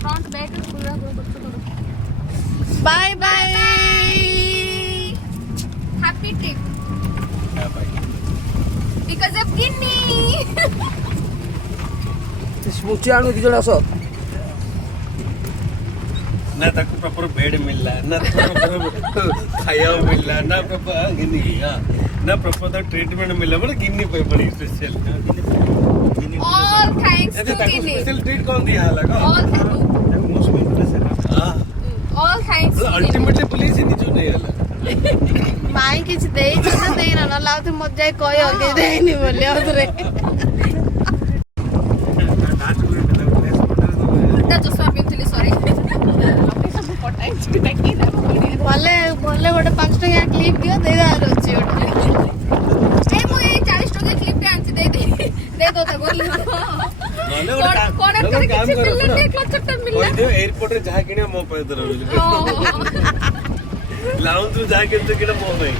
front back पूरा bye bye happy trip because of Ginni Smriti आणू दी जण असं ना ताको प्रॉपर बेड मिलला ना प्रॉपर खाया मिलला ना प्रॉपर गिन्नी ना प्रॉपर ट्रीटमेंट मिलला बट गिन्नी पे बड़ी स्पेशल ऑल थैंक्स ऐसे टू ताको गिन्नी स्पेशल ट्रीट कौन दिया लगा ऑल मोस्ट इंटरेस्टेड हां थैंक्स अल्टीमेटली पुलिस ही नहीं चुने आला माई किछ देई छ ना देई न लाउते मजा कहि होगे देनी बोले औरे चश्मा पिंथली सॉरी भले भले गोटे 5 टका क्लिप दियो दे दार अछि गोटे ए मु ए 40 टका क्लिप पे आंची दे दो त बोल कोन कर काम किछ करो मिलले क्लचर त मिलले कोई दे एयरपोर्ट रे जहा किने मो पे दरो लाउंज रे जहा किने मो पे